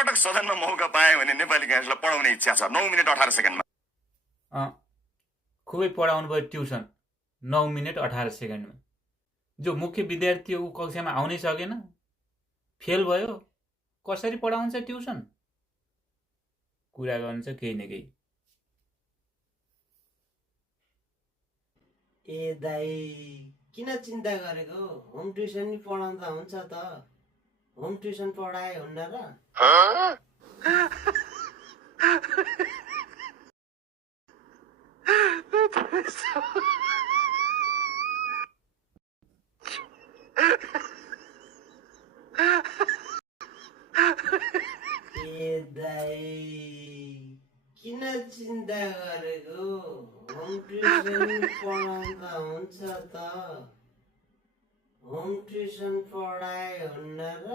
पटक सदनमा मौका पाएँ भने नेपाली गायकलाई पढाउने इच्छा छ। 9 मिनेट 18 सेकेन्डमा। खुबै पढाउनु भयो ट्युसन 9 मिनेट 18 सेकेन्डमा। जो मुख्य विद्यार्थी ऊ कक्षामा आउनै सकेन, फेल भयो, कसरी पढाउँछ ट्युसन? कुरा गर्नु छ केही न केही। ए दाइ किन चिन्ता गरेको? होम ट्युसन नि पढाउँदा हुन्छ त। होम ट्युसन पढाए हुन्न र? ए दाइ किन चिन्ता गरेको? होम ट्युसन नि पढाउँदा हुन्छ त। होम ट्युसन पढाए हुन्न र?